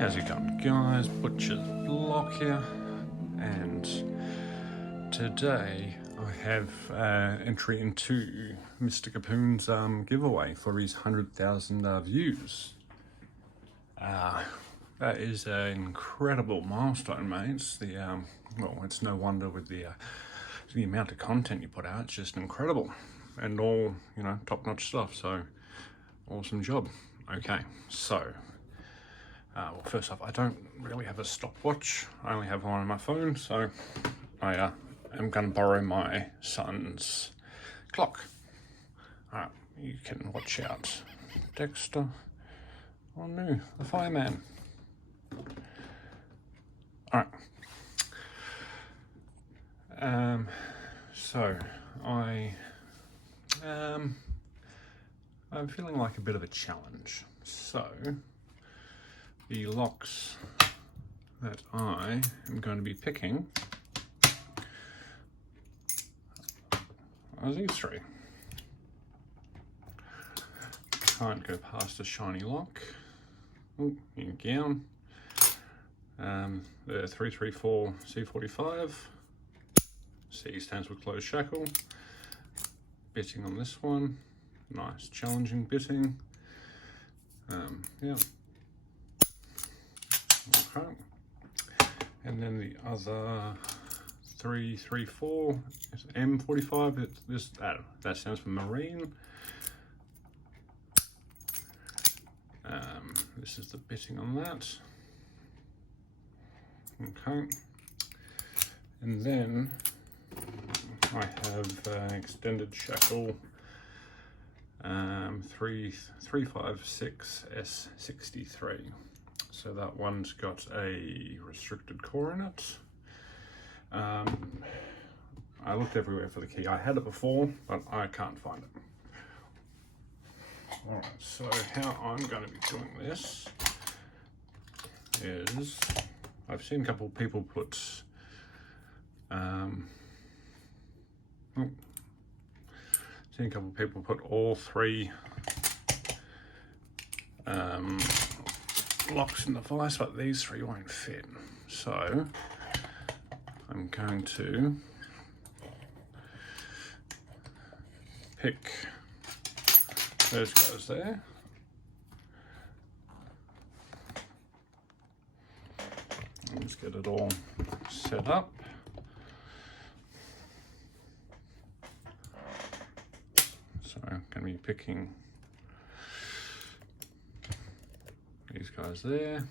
How's it going, guys? Butcher's Block here, and today I have entry into Mr Capune's giveaway for his 100,000 views. That is an incredible milestone, mates. Well, it's no wonder with the amount of content you put out. It's just incredible, and all top-notch stuff. So awesome job. Okay, so. Well, first off, I don't really have a stopwatch. I only have one on my phone, so I am going to borrow my son's clock. Alright, you can watch out. Dexter. Oh no, the fireman. Alright. So, I'm feeling like a bit of a challenge. So, the locks that I am going to be picking are these three. Can't go past a shiny lock. Oh, in gown. The 334 C45. C stands for closed shackle. Bitting on this one. Nice challenging bitting. Yeah. Okay. And then the other 334 is M45. That stands for marine. This is the bitting on that. Okay. And then I have extended shackle 356 S63. So that one's got a restricted core in it. I looked everywhere for the key. I had it before, but I can't find it. Alright, so how I'm going to be doing this is, I've seen a couple of people put, all three locks in the vise, but these three won't fit. So I'm going to pick those guys there. Let's get it all set up. So I'm going to be picking these guys there,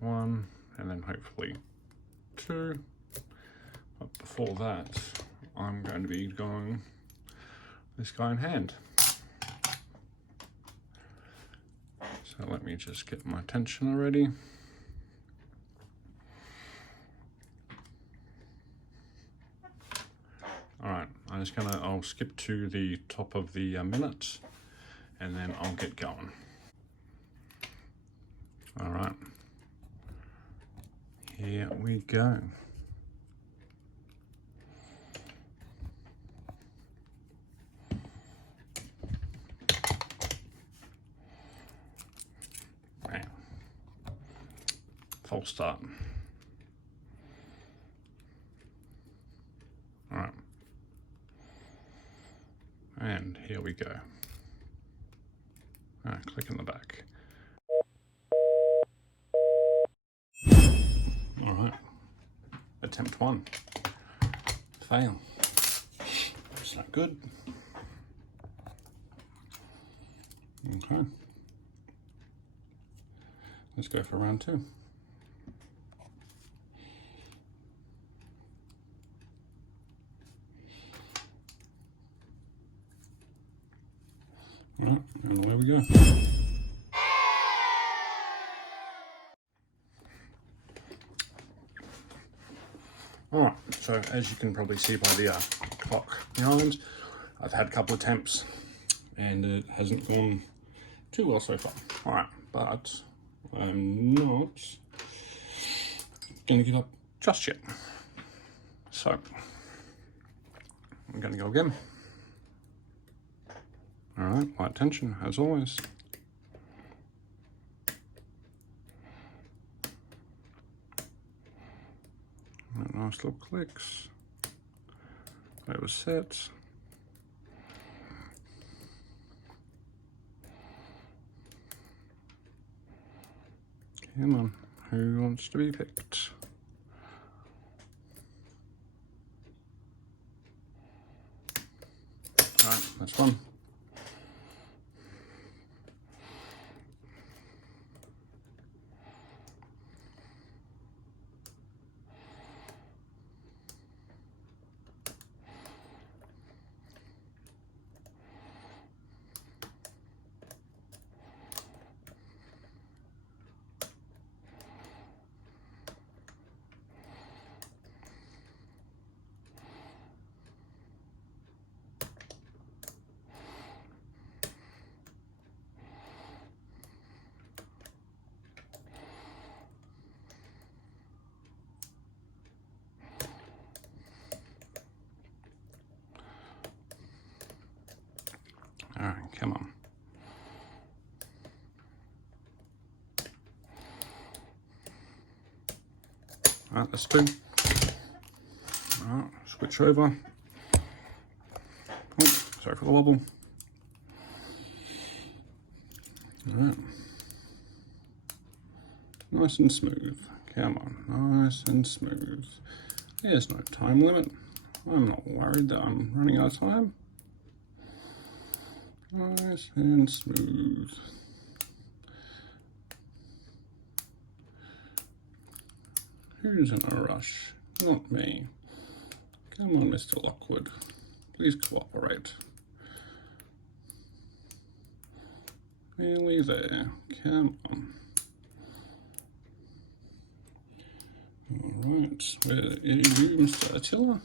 one, and then hopefully two. But before that, I'm going to be going this guy in hand. So let me just get my tensioner ready. Alright, I'll skip to the top of the minutes, and then I'll get going. All right, here we go. Bam. False start. All right, and here we go. Click in the back. All right, attempt one, fail. That's not good. Okay, let's go for round two. All right, and away we go. Alright, so as you can probably see by the clock behind, I've had a couple of attempts and it hasn't gone too well so far. Alright, but I'm not going to give up just yet. So, I'm going to go again. Alright, light tension as always. Nice little clicks. That was set. Come on, who wants to be picked? Alright, that's one. All right, come on. All right, that's two. All right, switch over. Oh, sorry for the wobble. All right. Nice and smooth. Come on, nice and smooth. There's no time limit. I'm not worried that I'm running out of time. Nice and smooth. Who's in a rush? Not me. Come on, Mr. Lockwood. Please cooperate. Nearly there. Come on. Alright, where are you, Mr. Attila?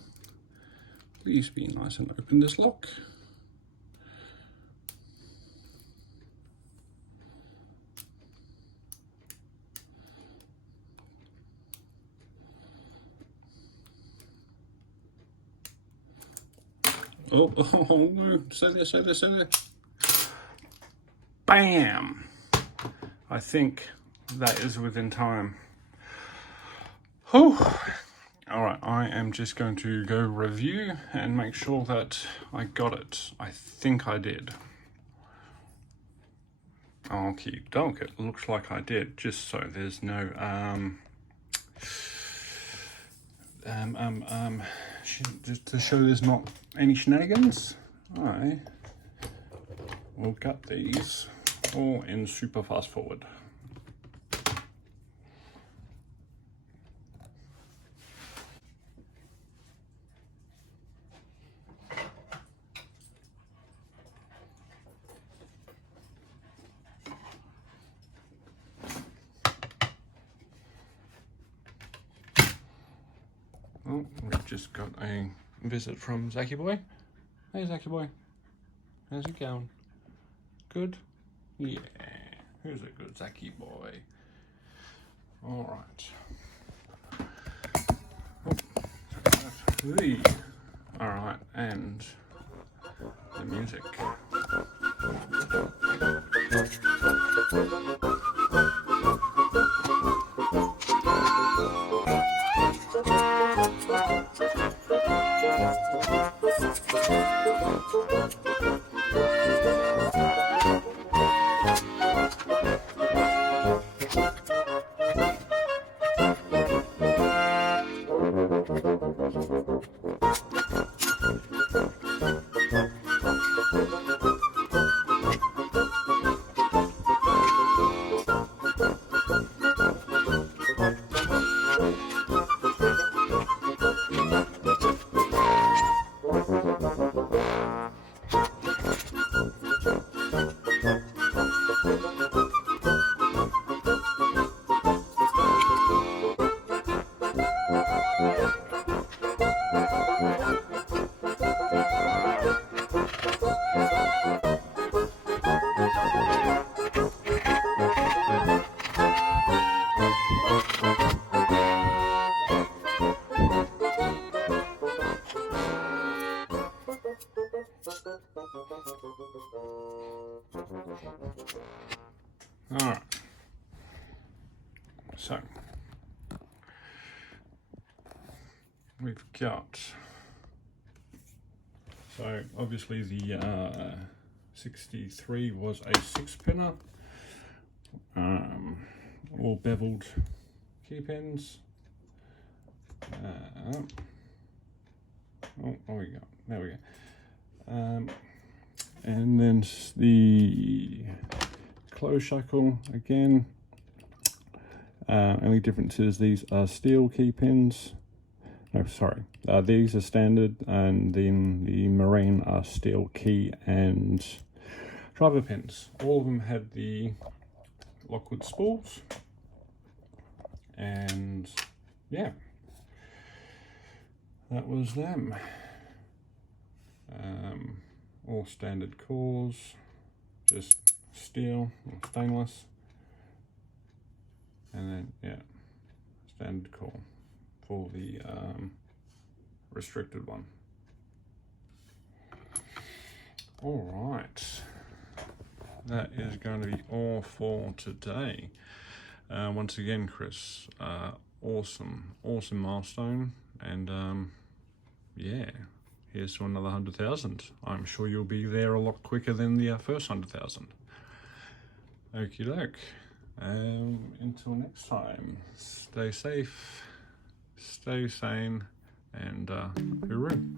Please be nice and open this lock. Oh no, stay there, stay there, stay there. Bam! I think that is within time. Oh, all right, I am just going to go review and make sure that I got it. I think I did. Okie doke, it looks like I did, just so there's no, just to show there's not any shenanigans, I will gut these all in super fast forward. Oh, we've just got a visit from Zacky Boy. Hey Zacky Boy, how's it going? Good? Yeah, who's a good Zacky Boy? All right. Oh, all right, and the music. All right, so we've got, so obviously the 63 was a 6-pinner, all beveled key pins. Oh, there we go. And then the close shackle again. Only difference is these are steel key pins. No, sorry. These are standard, and then the marine are steel key and driver pins. All of them had the Lockwood spools, and yeah, that was them. All standard cores, just steel or stainless, and then yeah, standard core for the restricted one. All right, that is going to be all for today. Once again, Chris, awesome milestone, and yeah, here's to another 100,000. I'm sure you'll be there a lot quicker than the first 100,000. Okie doke. Until next time, stay safe, stay sane, and hooroo.